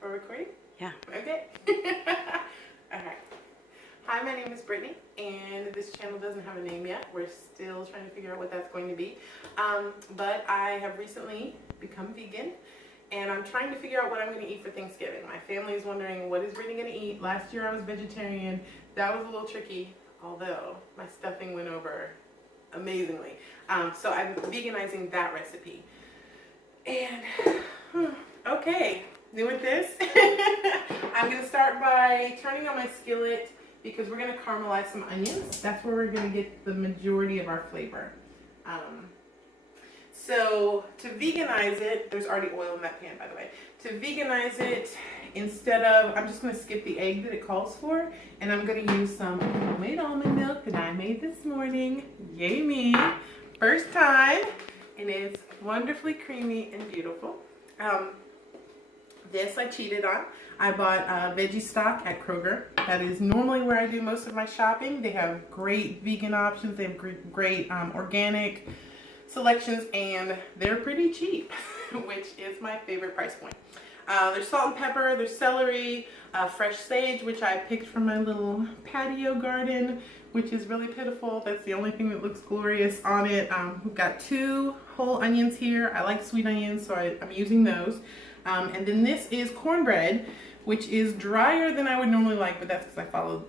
We're recording? Yeah. Okay. Alright. Hi, my name is Brittany, and this channel doesn't have a name yet. We're still trying to figure out what that's going to be. But I have recently become vegan, and I'm trying to figure out what I'm going to eat for Thanksgiving. My family is wondering, what is Brittany going to eat? Last year I was vegetarian. That was a little tricky, although my stuffing went over amazingly. So I'm veganizing that recipe. And, okay. New with this, I'm going to start by turning on my skillet because we're going to caramelize some onions. That's where we're going to get the majority of our flavor. So to veganize it, there's already oil in that pan, by the way. To veganize it, instead of, I'm just going to skip the egg that it calls for, and I'm going to use some homemade almond milk that I made this morning. Yay me! First time, and it's wonderfully creamy and beautiful. This I cheated on. I bought veggie stock at Kroger. That is normally where I do most of my shopping. They have great vegan options. They have great organic selections, and they're pretty cheap, which is my favorite price point. There's salt and pepper, there's celery, fresh sage, which I picked from my little patio garden, which is really pitiful. That's the only thing that looks glorious on it. We've got 2 whole onions here. I like sweet onions, so I'm using those. And then this is cornbread, which is drier than I would normally like, but that's because I followed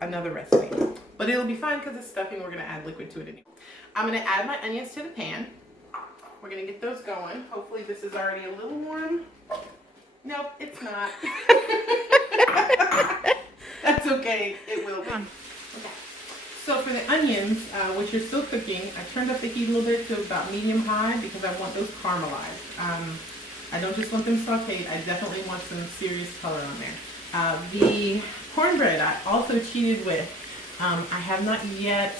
another recipe. But it'll be fine because it's stuffing. We're going to add liquid to it anyway. I'm going to add my onions to the pan. We're going to get those going. Hopefully this is already a little warm. Nope, it's not. That's okay. It will be. Okay. So for the onions, which are still cooking, I turned up the heat a little bit to about medium-high because I want those caramelized. I don't just want them sauteed, I definitely want some serious color on there. The cornbread I also cheated with. I have not yet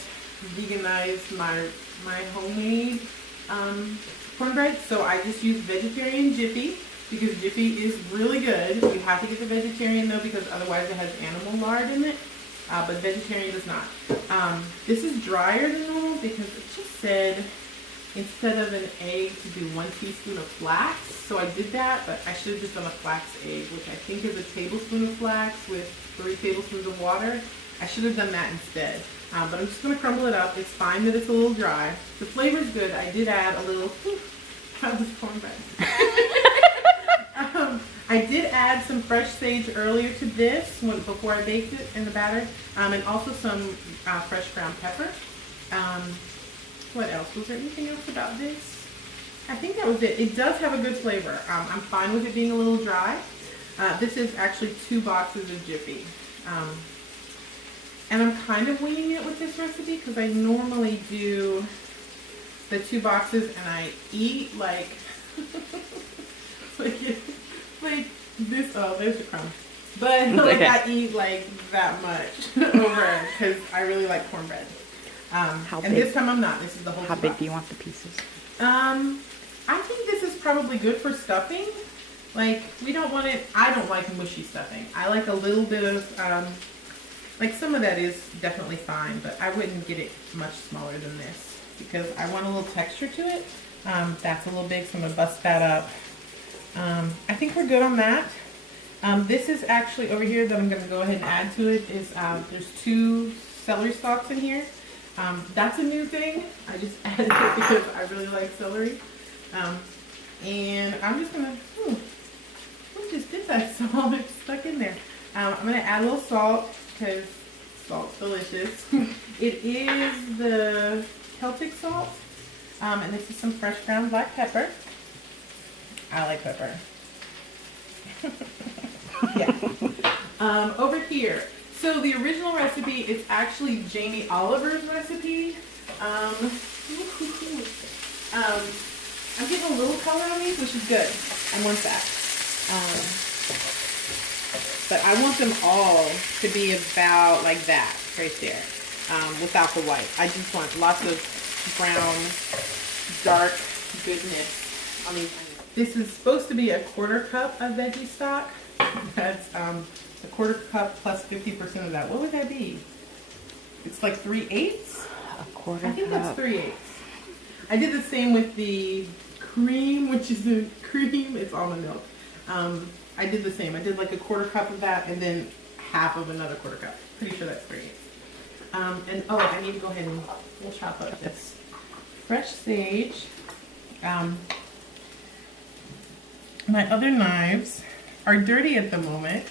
veganized my homemade cornbread, so I just use vegetarian Jiffy because Jiffy is really good. You have to get the vegetarian though because otherwise it has animal lard in it, but vegetarian does not. This is drier than normal because it just said instead of an egg to do 1 teaspoon of flax. So I did that, but I should have just done a flax egg, which I think is a tablespoon of flax with 3 tablespoons of water. I should have done that instead. But I'm just going to crumble it up. It's fine that it's a little dry. The flavor's good. I did add a little, how's this cornbread? I did add some fresh sage earlier to this before I baked it in the batter, and also some fresh ground pepper. What else? Was there anything else about this? I think that was it. It does have a good flavor. I'm fine with it being a little dry. This is actually 2 boxes of Jiffy. And I'm kind of winging it with this recipe because I normally do the 2 boxes and I eat like, like this. Oh, there's the crumb. But like I eat like that much over because I really like cornbread. And big? This time I'm not. This is the whole. How big do you want the pieces? I think this is probably good for stuffing. Like we don't want it. I don't like mushy stuffing. I like a little bit of like some of that is definitely fine, but I wouldn't get it much smaller than this because I want a little texture to it. That's a little big, so I'm gonna bust that up. I think we're good on that. This is actually over here that I'm gonna go ahead and add to it. Is there's 2 celery stalks in here. That's a new thing. I just added it because I really like celery. And I'm just gonna, we just did that salt, it's stuck in there. I'm gonna add a little salt because salt's delicious. It is the Celtic salt, and this is some fresh ground black pepper. I like pepper. Yeah. Over here. So the original recipe is actually Jamie Oliver's recipe. I'm getting a little color on these, which is good. I want that. But I want them all to be about like that, right there, without the white. I just want lots of brown, dark goodness on these onions. This is supposed to be a 1/4 cup of veggie stock. That's a 1/4 cup plus 50% of that. What would that be? It's like 3/8? A 1/4 cup. I think that's 3/8. I did the same with the cream, which is the cream. It's almond milk. I did the same. I did like a 1/4 cup of that and then half of another 1/4 cup. Pretty sure that's 3. And oh, I need to go ahead and we'll chop up this fresh sage. My other knives are dirty at the moment.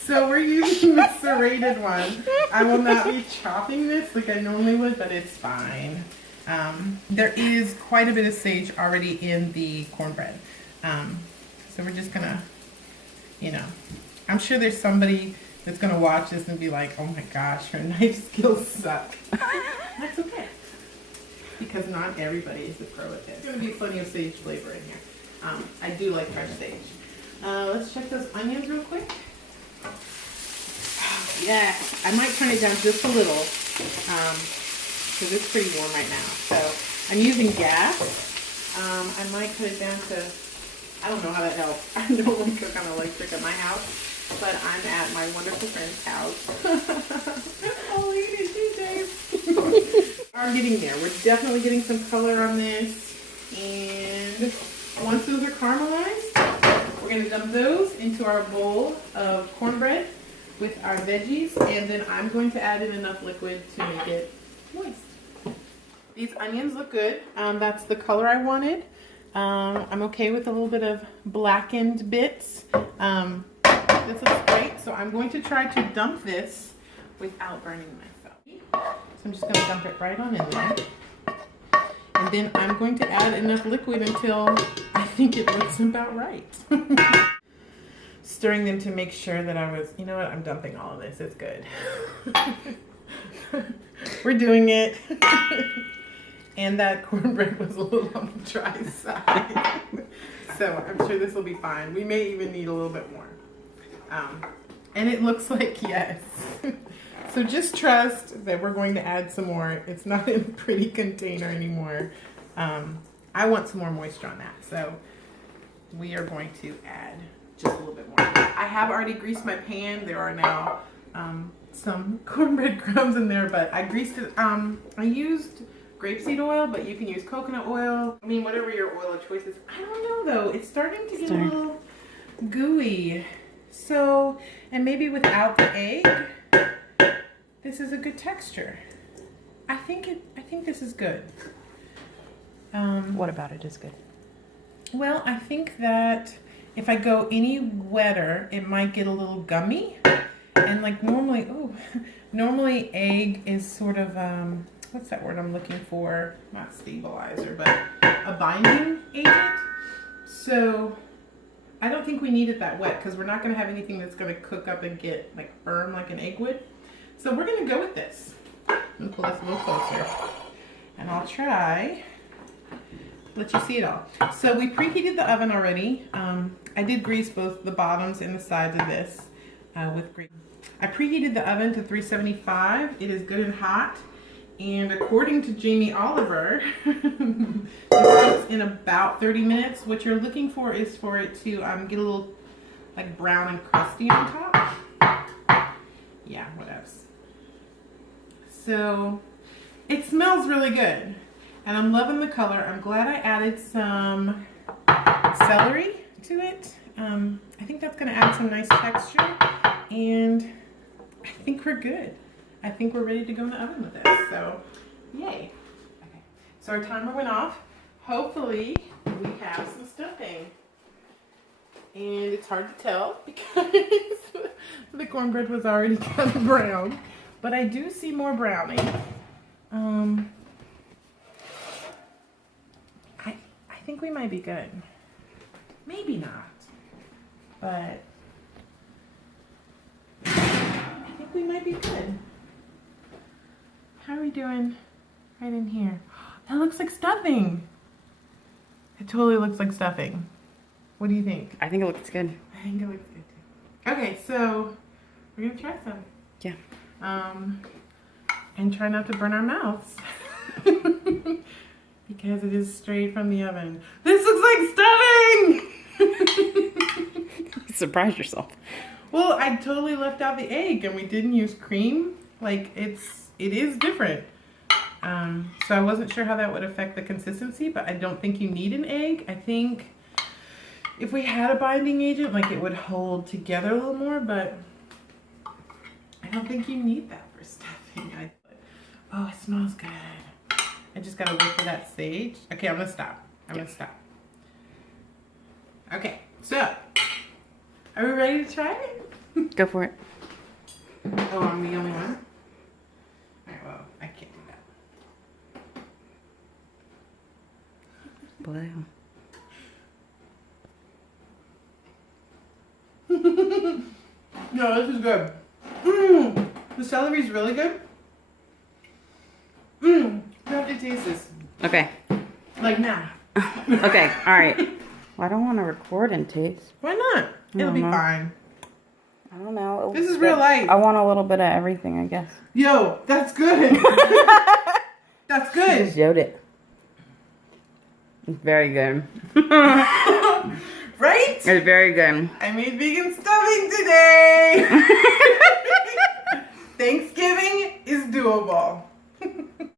So we're using the serrated one. I will not be chopping this like I normally would, but it's fine. There is quite a bit of sage already in the cornbread. So we're just gonna, you know, I'm sure there's somebody that's gonna watch this and be like, oh my gosh, her knife skills suck. That's okay. Because not everybody is a pro at this. There's gonna be plenty of sage flavor in here. I do like fresh sage. Let's check those onions real quick. Yeah, I might turn it down just a little because it's pretty warm right now. So I'm using gas. I might cut it down to, I don't know how that helps. I don't really cook on electric at my house, but I'm at my wonderful friend's house. I'll eat it these days. I'm getting there. We're definitely getting some color on this. And once those are caramelized, we're going to dump those into our bowl of cornbread with our veggies, and then I'm going to add in enough liquid to make it moist. These onions look good. That's the color I wanted. I'm okay with a little bit of blackened bits. This looks great, so I'm going to try to dump this without burning myself. So I'm just going to dump it right on in there. And then I'm going to add enough liquid until I think it looks about right. Stirring them to make sure that I was, you know what, I'm dumping all of this, it's good. We're doing it. And that cornbread was a little on the dry side. So I'm sure this will be fine. We may even need a little bit more. And it looks like yes. So just trust that we're going to add some more. It's not in a pretty container anymore. I want some more moisture on that. So we are going to add just a little bit more. I have already greased my pan. There are now some cornbread crumbs in there, but I greased it. I used grapeseed oil, but you can use coconut oil. I mean, whatever your oil of choice is. I don't know though. It's starting to get a little gooey. So, and maybe without the egg, this is a good texture. I think this is good. What about it is good? Well, I think that if I go any wetter, it might get a little gummy. And like normally egg is sort of, what's that word I'm looking for? Not stabilizer, but a binding agent. So I don't think we need it that wet because we're not going to have anything that's going to cook up and get like firm like an egg would. So we're going to go with this. I'm going to pull this a little closer. And I'll try. Let you see it all. So we preheated the oven already. I did grease both the bottoms and the sides of this with grease. I preheated the oven to 375. It is good and hot. And according to Jamie Oliver, it cooks in about 30 minutes. What you're looking for is for it to get a little like brown and crusty on top. Yeah, whatevs. So it smells really good. And I'm loving the color. I'm glad I added some celery to it. I think that's going to add some nice texture. And I think we're good. I think we're ready to go in the oven with this. So, yay. Okay. So our timer went off. Hopefully we have some stuffing. And it's hard to tell because the cornbread was already kind of brown. But I do see more browning. I think we might be good. Maybe not. But I think we might be good. How are we doing right in here? That looks like stuffing. It totally looks like stuffing. What do you think? I think it looks good. I think it looks good too. Okay, so we're gonna try some. Yeah. And try not to burn our mouths. Because it is straight from the oven. This looks like stuffing! Surprise yourself. Well, I totally left out the egg and we didn't use cream. Like it is different. So I wasn't sure how that would affect the consistency, but I don't think you need an egg. I think if we had a binding agent, like it would hold together a little more, but I don't think you need that for stuffing. Oh, it smells good. I just gotta wait for that sage. Okay, I'm gonna stop. I'm gonna stop. Okay, so are we ready to try it? Go for it. Oh, I'm the only one? Alright, well, I can't do that. Blue. No, this is good. The celery's really good. You have to taste this. Okay. Like now. Okay. All right. Well, I don't want to record and taste. Why not? It'll be fine. I don't know. This is real life. I want a little bit of everything, I guess. Yo, that's good. That's You good. just showed it. It's very good. Right? It's very good. I made vegan stuffing today. Thanksgiving is doable.